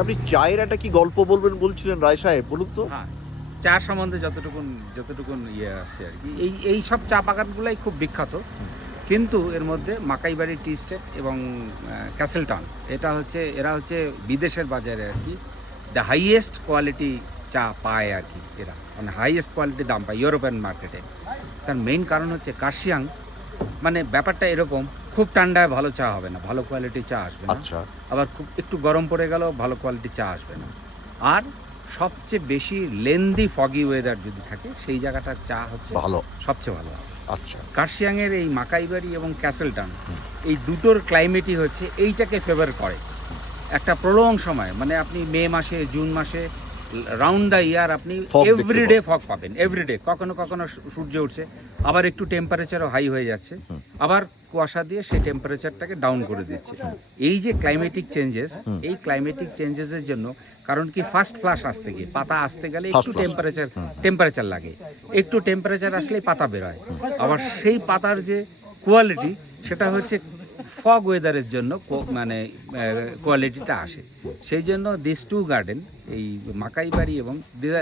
আপনি চায়ের একটা কি গল্প বলবেন বলছিলেন রায় সাহেব, বলুন তো। হ্যাঁ, চা সম্বন্ধে যতটুকুন আসছে আর কি, এই সব চা বাগানগুলাই খুব বিখ্যাত। কিন্তু এর মধ্যে মাকাইবাড়ি টি স্টেট এবং ক্যাসেলটন, এরা হচ্ছে বিদেশের বাজারে আর কি দ্য হাইয়েস্ট কোয়ালিটি চা পায় আর কি। এরা মানে হাইয়েস্ট কোয়ালিটি দাম পায় ইউরোপিয়ান মার্কেটে। তার মেইন কারণ হচ্ছে কার্শিয়াং, মানে ব্যাপারটা এরকম, খুব ঠান্ডায় ভালো চা হবে না, ভালো কোয়ালিটি চা আসবে না। আচ্ছা। আবার খুব একটু গরম পড়ে গেলেও ভালো কোয়ালিটি চা আসবে না। আর সবচেয়ে বেশি লেন্দি ফগি ওয়েদার যদি থাকে সেই জায়গাটার চা হচ্ছে ভালো, সবচেয়ে ভালো হবে। আচ্ছা। কার্শিয়াংয়ের এই মাকাইবাড়ি এবং ক্যাসেলটন, এই দুটোর ক্লাইমেটই হচ্ছে এইটাকে ফেভার করে। একটা প্রলং সময়, মানে আপনি মে মাসে, জুন মাসে, রাউন্ড দ্য ইয়ার আপনি Fog দেখতে এভরিডে ফগ পাবেন, এভরিডে। কখনো কখনো সূর্য উঠছে, আবার একটু টেম্পারেচারও হাই হয়ে যাচ্ছে, আবার কুয়াশা দিয়ে সেই টেম্পারেচারটাকে ডাউন করে দিচ্ছে। এই যে ক্লাইমেটিক চেঞ্জেস, এই ক্লাইমেটিক চেঞ্জেসের জন্য, কারণ কি ফার্স্ট ফ্লাশ আসতে গিয়ে পাতা আসতে গেলে একটু টেম্পারেচার লাগে, একটু টেম্পারেচার আসলেই পাতা বেরোয়। আবার সেই পাতার যে কোয়ালিটি, সেটা হচ্ছে ফগ ওয়েদারের জন্য মানে কোয়ালিটিটা আসে। সেই জন্য দিস টু গার্ডেন, এই মাকাইবাড়ি এবং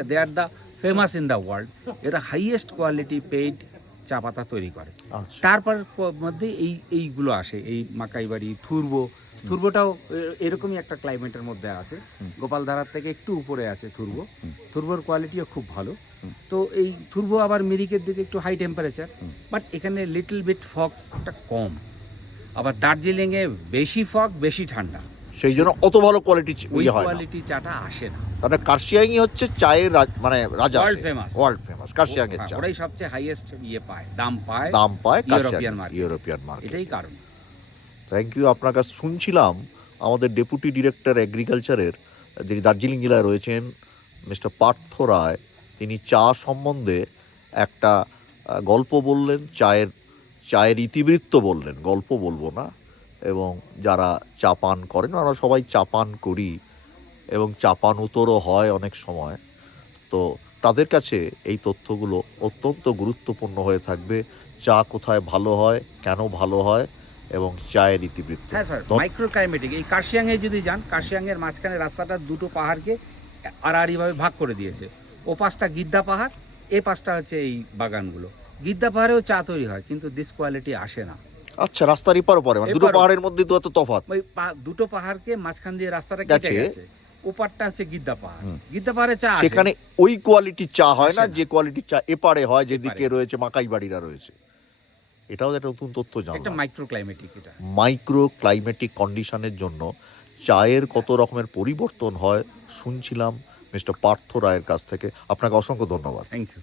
they are the famous in the world. এরা হাইয়েস্ট কোয়ালিটি পেইড চা পাতা তৈরি করে। তারপর মধ্যে এইগুলো আসে, এই মাকাইবাড়ি, থুরবোটাও এরকমই একটা ক্লাইমেটের মধ্যে আছে। গোপালধারার থেকে একটু উপরে আছে থুরবোর কোয়ালিটিও খুব ভালো। তো এই থুরবো আবার মিরিকের দিকে একটু হাই টেম্পারেচার, বাট এখানে লিটল বিট ফগটা কম। আবার দার্জিলিংয়ে বেশি ফগ, বেশি ঠান্ডা, সেই জন্য অত ভালো কোয়ালিটি ওই হয় না। কোয়ালিটি চাটা আসে না। তাহলে কার্শিয়াংই হচ্ছে চায়ের মানে রাজা, ওয়ার্ল্ড ফেমাস কার্শিয়াং এর চা। ওরাই সবচেয়ে হাইয়েস্ট দাম পায় ইউরোপিয়ান মার্কেট। এটাই কারণ। Thank you. আপনার কাছে শুনছিলাম আমাদের ডেপুটি ডিরেক্টর এগ্রিকালচারের, যিনি দার্জিলিং জেলায় রয়েছেন, মিস্টার পার্থ রায়। তিনি চা সম্বন্ধে একটা গল্প বললেন, চায়ের ইতিবৃত্ত বললেন, গল্প বলবো না। এবং যারা চা পান করেন, আমরা সবাই চা পান করি এবং চা পান উতরও হয় অনেক সময়। তো তাদের কাছে এই তথ্যগুলো অত্যন্ত গুরুত্বপূর্ণ হয়ে থাকবে। চা কোথায় ভালো হয়, কেন ভালো হয়, এবং চায়ের ইতিবৃত্ত। হ্যাঁ স্যার, মাইক্রো ক্লাইমেটিক। এই কার্শিয়াংয়ে যদি যান, কার্শিয়াংয়ের মাঝখানে রাস্তাটা দুটো পাহাড়কে আড়াআড়িভাবে ভাগ করে দিয়েছে। ও পাশটা গিদ্দা পাহাড়, এ পাশটা হচ্ছে এই বাগানগুলো। গিদ্দা পাহাড়েও চা তৈরি হয়, কিন্তু দিস কোয়ালিটি আসে না। আচ্ছা, রাস্তার এপার ওপারে, মানে দুটো পাহাড়ের মধ্যে তো এত তফাৎ। ওই দুটো পাহাড়কে মাঝখান দিয়ে রাস্তাটা কেটে গেছে, ওপারটা হচ্ছে গিদ্দা পাহাড়। গিদ্দা পাহাড়ে চা আসে, সেখানে ওই কোয়ালিটির চা হয় না যে কোয়ালিটির চা এপারে হয়, যেদিকে রয়েছে মাকাইবাড়িরা রয়েছে। এটাও একটা নতুন তথ্য জানলাম। একটা মাইক্রো ক্লাইমেটিক, এটা মাইক্রো ক্লাইমেটিক কন্ডিশনের জন্য চায়ের কত রকমের পরিবর্তন হয় শুনছিলাম মিস্টার পার্থ রায়ের কাছ থেকে। আপনাকে অসংখ্য ধন্যবাদ। Thank you.